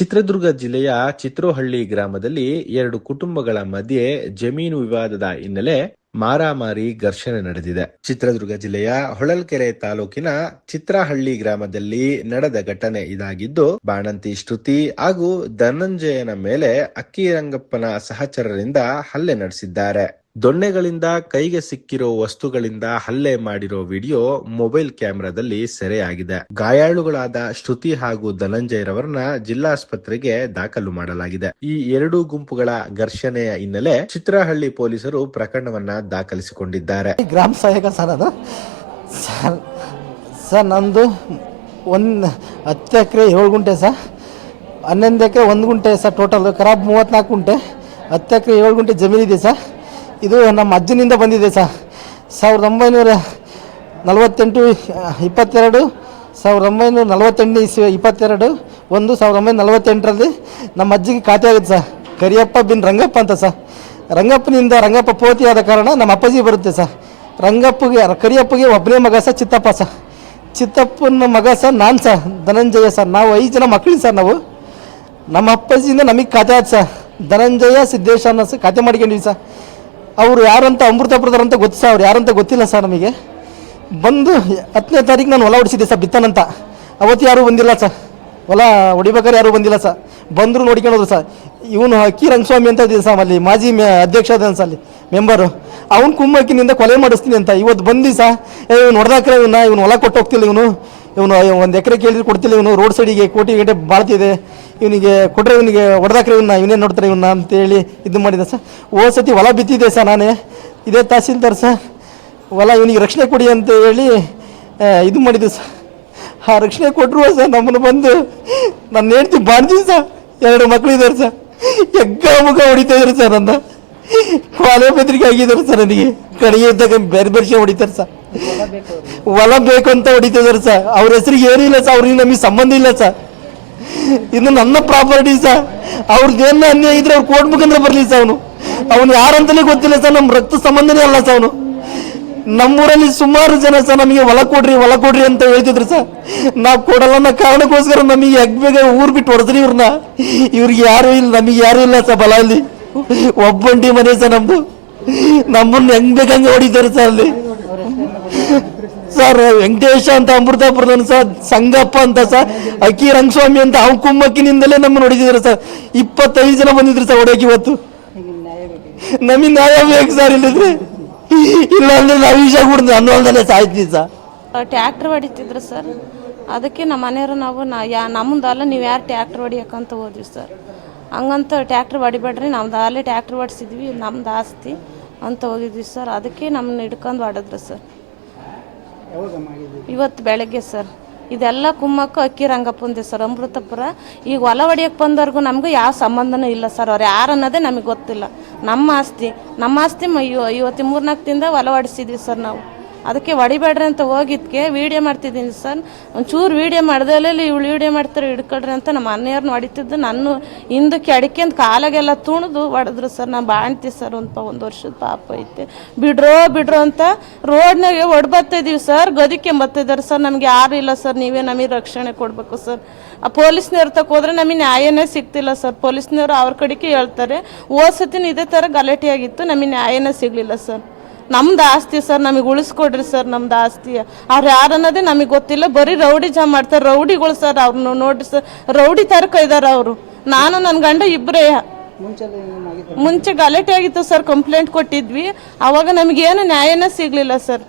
ಚಿತ್ರದುರ್ಗ ಜಿಲ್ಲೆಯ ಚಿತ್ರೋಹಳ್ಳಿ ಗ್ರಾಮದಲ್ಲಿ ಎರಡು ಕುಟುಂಬಗಳ ಮಧ್ಯೆ ಜಮೀನು ವಿವಾದದ ಹಿನ್ನೆಲೆ ಮಾರಾಮಾರಿ ಘರ್ಷಣೆ ನಡೆದಿದೆ. ಚಿತ್ರದುರ್ಗ ಜಿಲ್ಲೆಯ ಹೊಳಲ್ಕೆರೆ ತಾಲೂಕಿನ ಚಿತ್ರಹಳ್ಳಿ ಗ್ರಾಮದಲ್ಲಿ ನಡೆದ ಘಟನೆ ಇದಾಗಿದ್ದು, ಬಾಣಂತಿ ಶ್ರುತಿ ಹಾಗೂ ಧನಂಜಯನ ಮೇಲೆ ಅಕ್ಕಿರಂಗಪ್ಪನ ಸಹಚರರಿಂದ ಹಲ್ಲೆ ನಡೆಸಿದ್ದಾರೆ. ದೊಣ್ಣೆಗಳಿಂದ ಕೈಗೆ ಸಿಕ್ಕಿರೋ ವಸ್ತುಗಳಿಂದ ಹಲ್ಲೆ ಮಾಡಿರೋ ವಿಡಿಯೋ ಮೊಬೈಲ್ ಕ್ಯಾಮೆರಾದಲ್ಲಿ ಸೆರೆಯಾಗಿದೆ. ಗಾಯಾಳುಗಳಾದ ಶ್ರುತಿ ಹಾಗೂ ಧನಂಜಯರವರನ್ನ ಜಿಲ್ಲಾಸ್ಪತ್ರೆಗೆ ದಾಖಲು ಮಾಡಲಾಗಿದೆ. ಈ ಎರಡೂ ಗುಂಪುಗಳ ಘರ್ಷಣೆಯ ಹಿನ್ನೆಲೆ ಚಿತ್ರಹಳ್ಳಿ ಪೊಲೀಸರು ಪ್ರಕರಣವನ್ನ ದಾಖಲಿಸಿಕೊಂಡಿದ್ದಾರೆ. ಗ್ರಾಮ ಸಹಾಯಕ ಸರ್ ನಂದು 10 ಎಕರೆ 7 ಗುಂಟೆ ಸರ್, 11 ಎಕರೆ 1 ಗುಂಟೆ ಸರ್, ಟೋಟಲ್ ಖರಾಬ್ 34 ಗುಂಟೆ, 10 ಎಕರೆ 7 ಗುಂಟೆ ಜಮೀನಿದೆ ಸರ್. ಇದು ನಮ್ಮ ಅಜ್ಜನಿಂದ ಬಂದಿದೆ ಸರ್. 1948 22 1948 ಇಸ್ವಿ 22 1 1948ರಲ್ಲಿ ನಮ್ಮ ಅಜ್ಜಿಗೆ ಖಾತೆ ಆಗುತ್ತೆ ಸರ್. ಕರಿಯಪ್ಪ ಬಿನ್ ರಂಗಪ್ಪ ಅಂತ ಸರ್. ರಂಗಪ್ಪ ಪೋತಿ ಆದ ಕಾರಣ ನಮ್ಮ ಅಪ್ಪಾಜಿ ಬರುತ್ತೆ ಸರ್. ಕರಿಯಪ್ಪಗೆ ಒಬ್ಬನೇ ಮಗ ಸರ್, ಚಿತ್ತಪ್ಪ ಸರ್. ಚಿತ್ತಪ್ಪನ ಮಗ ಸರ್ ನಾನು ಸರ್, ಧನಂಜಯ ಸರ್. ನಾವು 5 ಜನ ಮಕ್ಕಳು ಸರ್. ನಾವು ನಮ್ಮ ಅಪ್ಪಾಜಿಯಿಂದ ನಮಗೆ ಖಾತೆ ಆಯ್ತು ಸರ್. ಧನಂಜಯ ಸಿದ್ದೇಶ ಅನ್ನೋ ಸರ್ ಖಾತೆ ಮಾಡ್ಕೊಂಡಿವಿ ಸರ್. ಅವರು ಯಾರಂತ ಅಮೃತಪುರದವ್ರು ಅಂತ ಗೊತ್ತು ಸರ್, ಅವ್ರು ಯಾರಂತ ಗೊತ್ತಿಲ್ಲ ಸರ್ ನಮಗೆ. ಬಂದು 10ನೇ ತಾರೀಕು ನಾನು ಹೊಲ ಹೊಡಿಸಿದ್ದೆ ಸರ್, ಬಿತ್ತನಂತ. ಅವತ್ತು ಯಾರೂ ಬಂದಿಲ್ಲ ಸರ್, ಹೊಲ ಹೊಡಿಬೇಕಾದ್ರೆ ಯಾರೂ ಬಂದಿಲ್ಲ ಸರ್. ಬಂದರು ನೋಡ್ಕೊಳ್ಳೋದು ಸರ್. ಇವನು ಅಕ್ಕಿ ರಂಗಸ್ವಾಮಿ ಅಂತ ಇದ್ದೀನಿ ಸರ್, ಅಲ್ಲಿ ಮಾಜಿ ಅಧ್ಯಕ್ಷ ಅದ ಸರ್, ಅಲ್ಲಿ ಮೆಂಬರು. ಅವ್ನು ಕುಮ್ಮಕ್ಕಿನಿಂದ ಕೊಲೆ ಮಾಡಿಸ್ತೀನಿ ಅಂತ ಇವತ್ತು ಬಂದು ಸರ್. ಇವನು ಹೊಡೆದಾಕ್ರೆ ಇವನು ಹೊಲ ಕೊಟ್ಟು ಹೋಗ್ತಿಲ್ಲ, ಇವನು 1 ಎಕರೆ ಕೇಳಿದ್ರೆ ಕೊಡ್ತಿಲ್ಲ, ಇವನು ರೋಡ್ ಸೈಡಿಗೆ ಕೋಟಿ ಗಂಟೆ ಬಾಳ್ತಿದೆ, ಇವನಿಗೆ ಕೊಟ್ಟರೆ ಇವನಿಗೆ ಹೊಡೆದಾಕ್ರೆ ಇವನ್ನೇನು ನೋಡ್ತಾರೆ ಇವನ್ನ ಅಂತೇಳಿ ಇದು ಮಾಡಿದೆ ಸರ್. ಸತಿ ಹೊಲ ಬಿತ್ತಿದೆ ಸರ್ ನಾನೇ, ಇದೇ ತಹಸೀಲ್ದಾರ್ ಸರ್. ಹೊಲ ಇವನಿಗೆ ರಕ್ಷಣೆ ಕೊಡಿ ಅಂತ ಹೇಳಿ ಇದು ಮಾಡಿದ್ದೆ ಸರ್. ಆ ರಕ್ಷಣೆ ಕೊಟ್ಟರು ಸರ್ ನಮ್ಮನ್ನು ಬಂದು ನನ್ನ ಹೆಂಡ್ತಿ ಬಾಣ್ತೀನಿ ಸರ್. 2 ಮಕ್ಕಳು ಇದ್ದಾರೆ ಸರ್. ಎಗ್ಗ ಮುಖ ಹೊಡಿತಾ ಇದ್ದಾರೆ ಸರ್. ನನ್ನ ಕೊಲೆ ಬೆದರಿಕೆ ಆಗಿದ್ದಾರೆ ಸರ್. ನನಗೆ ಕಡೆಗೆ ಇದ್ದಾಗ ಬೇರೆ ಹೊಡಿತಾರೆ ಸರ್. ಹೊಲ ಬೇಕು ಅಂತ ಹೊಡಿತಾ ಇದ್ದಾರೆ ಸರ್. ಅವ್ರ ಹೆಸರಿಗೆ ಏನೂ ಇಲ್ಲ ಸರ್, ಅವ್ರಿಗೆ ನಮಗೆ ಸಂಬಂಧ ಇಲ್ಲ ಸರ್. ಇದು ನನ್ನ ಪ್ರಾಪರ್ಟಿ ಸರ್. ಅವ್ರದ್ದೇನು ಅನ್ಯಾಯ ಇದ್ರೆ ಅವ್ರು ಕೋರ್ಟ್ ಮುಖಾಂತರ ಬರಲಿ ಸರ್. ಅವನು ಯಾರಂತಲೇ ಗೊತ್ತಿಲ್ಲ ಸರ್. ನಮ್ಮ ರಕ್ತ ಸಂಬಂಧನೇ ಅಲ್ಲ ಸರ್ ಅವನು. ನಮ್ಮೂರಲ್ಲಿ ಸುಮಾರು ಜನ ಸರ್ ನಮಗೆ ಹೊಲ ಕೊಡ್ರಿ ಅಂತ ಹೇಳ್ತಿದ್ರು ಸರ್. ನಾವು ಕೊಡಲ್ಲ ಅನ್ನೋ ಕಾರಣಕ್ಕೋಸ್ಕರ ನಮಗೆ ಬೇಗ ಊರು ಬಿಟ್ಟು ಹೊಡೆದ್ರಿ ಇವ್ರನ್ನ. ಇವ್ರಿಗೆ ಯಾರು ಇಲ್ಲ, ನಮಗೆ ಯಾರು ಇಲ್ಲ ಸರ್. ಬಲ ಅಲ್ಲಿ ಒಬ್ಬಂಟಿ ಮನೆ ಸರ್ ನಮ್ದು. ನಮ್ಮನ್ನ ಹೆಂಗ್ ಬೇಕಂಗೆ ಹೊಡಿತಾರೆ ಸರ್ ಅಲ್ಲಿ ಸರ್. ವೆಂಕಟೇಶ ಅಂತ ಅಮೃತಾಪುರದ ಸರ್, ಸಂಗಪ್ಪ ಅಂತ ಸರ್, ಅಕ್ಕಿ ರಂಗಸ್ವಾಮಿ ಅಂತ ಅವ್ನ ಕುಮ್ಮಕ್ಕಿನಿಂದಲೇ ನಮ್ಮನ್ನು ಹೊಡಿತಿದ್ರು ಸರ್. 25 ಜನ ಬಂದಿದ್ರು ಸರ್ ಹೊಡೆಯಕ್ಕೆ. ಇವತ್ತು ನಮಗೆ ನ್ಯಾಯ ಬೇಕು ಸರ್. ಇಲ್ಲಿದ್ರೆ ಇಲ್ಲ ಅಂದ್ರೆ ನಾವು ವಿಷ ಕುಡ್ದು ಅನ್ನೋಲ್ದಲ್ಲೇ ಸಾಯ್ತೀವಿ ಸರ್. ಟ್ಯಾಕ್ಟರ್ ಹೊಡಿತಿದ್ರು ಸರ್. ಅದಕ್ಕೆ ನಮ್ಮ ಮನೆಯವರು ನಮ್ಮದಲ್ಲ, ನೀವು ಯಾರು ಟ್ಯಾಕ್ಟರ್ ಹೊಡಿಯಕ್ಕಂತ ಹೋದ್ವಿ ಸರ್. ಹಂಗಂತ ಟ್ಯಾಕ್ಟರ್ ಹೊಡಿಬೇಡ್ರಿ, ನಮ್ದು ಅಲ್ಲೇ ಟ್ಯಾಕ್ಟರ್ ಹೊಡಿಸಿದ್ವಿ, ನಮ್ದು ಆಸ್ತಿ ಅಂತ ಹೋಗಿದ್ವಿ ಸರ್. ಅದಕ್ಕೆ ನಮ್ಮನ್ನ ಹಿಡ್ಕೊಂಡು ಹೊಡೆದ್ರು ಸರ್. ಇವತ್ತು ಬೆಳಗ್ಗೆ ಸರ್. ಇದೆಲ್ಲ ಕುಮ್ಮಕ್ಕು ಅಕ್ಕಿ ರಂಗಪ್ಪಂದೆ ಸರ್, ಅಮೃತಪುರ. ಈಗ ಹೊಲ ಹೊಡಿಯಕ್ಕೆ ಬಂದವ್ರಿಗೂ ನಮಗೂ ಯಾವ ಸಂಬಂಧನೂ ಇಲ್ಲ ಸರ್. ಅವ್ರು ಯಾರು ಅನ್ನೋದೇ ನಮಗೆ ಗೊತ್ತಿಲ್ಲ. ನಮ್ಮ ಆಸ್ತಿ ಇವತ್ತು 3-4 ದಿನದ ಹೊಲ ಹೊಡಿಸಿದ್ವಿ ಸರ್ ನಾವು. ಅದಕ್ಕೆ ಹೊಡಿಬೇಡ್ರಿ ಅಂತ ಹೋಗಿದ್ದಕ್ಕೆ ವೀಡಿಯೋ ಮಾಡ್ತಿದ್ದೀನಿ ಸರ್. ಒಂಚೂರು ವೀಡಿಯೋ ಮಾಡ್ದಲ್ಲೇ ಇವಳು ವೀಡಿಯೋ ಮಾಡ್ತಾರೆ, ಹಿಡ್ಕೊಳ್ರಿ ಅಂತ ನಮ್ಮ ಮನೆಯವ್ರನ್ನ ಹೊಡಿತಿದ್ದು. ನಾನು ಹಿಂದಕ್ಕೆ ಅಡಿಕೆಂದು ಕಾಲಾಗೆಲ್ಲ ತುಣಿದು ಹೊಡೆದ್ರು ಸರ್. ನಾನು ಬಾಣ್ತಿ ಸರ್. ಒಂದು ವರ್ಷದ ಪಾಪ ಐತೆ. ಬಿಡ್ರೋ ಅಂತ ರೋಡ್ನಾಗೆ ಹೊಡ್ಬರ್ತಾಯಿದ್ದೀವಿ ಸರ್. ಗದಿಕೆಂಬತ್ತಿದ್ದಾರೆ ಸರ್. ನಮಗೆ ಯಾರು ಇಲ್ಲ ಸರ್, ನೀವೇ ನಮಗೆ ರಕ್ಷಣೆ ಕೊಡಬೇಕು ಸರ್. ಆ ಪೊಲೀಸ್ನವ್ರ ತಕ್ಕ ಹೋದ್ರೆ ನಮಗೆ ನ್ಯಾಯನೇ ಸಿಗ್ತಿಲ್ಲ ಸರ್. ಪೊಲೀಸ್ನವರು ಅವ್ರ ಕಡೆಗೆ ಹೇಳ್ತಾರೆ. ಸತಿನ ಇದೇ ಥರ ಗಲಾಟೆಯಾಗಿತ್ತು, ನಮಗೆ ನ್ಯಾಯನೇ ಸಿಗಲಿಲ್ಲ ಸರ್. ನಮ್ದು ಆಸ್ತಿ ಸರ್, ನಮಗೆ ಉಳಿಸ್ಕೊಡ್ರಿ ಸರ್. ನಮ್ದು ಆಸ್ತಿ ಅವ್ರು ಯಾರು ಅನ್ನೋದೇ ನಮಗೆ ಗೊತ್ತಿಲ್ಲ. ಬರೀ ರೌಡಿ ಜಾಮ್ ಮಾಡ್ತಾರೆ, ರೌಡಿಗಳು ಸರ್. ಅವ್ರನ್ನ ನೋಡ್ರಿ ಸರ್, ರೌಡಿ ತರಕ ಇದ್ದಾರೆ ಅವರು. ನಾನು ನನ್ನ ಗಂಡ ಇಬ್ಬರೇ. ಮುಂಚೆ ಗಲಾಟೆ ಆಗಿತ್ತು ಸರ್, ಕಂಪ್ಲೇಂಟ್ ಕೊಟ್ಟಿದ್ವಿ. ಆವಾಗ ನಮಗೇನು ನ್ಯಾಯನೇ ಸಿಗಲಿಲ್ಲ ಸರ್.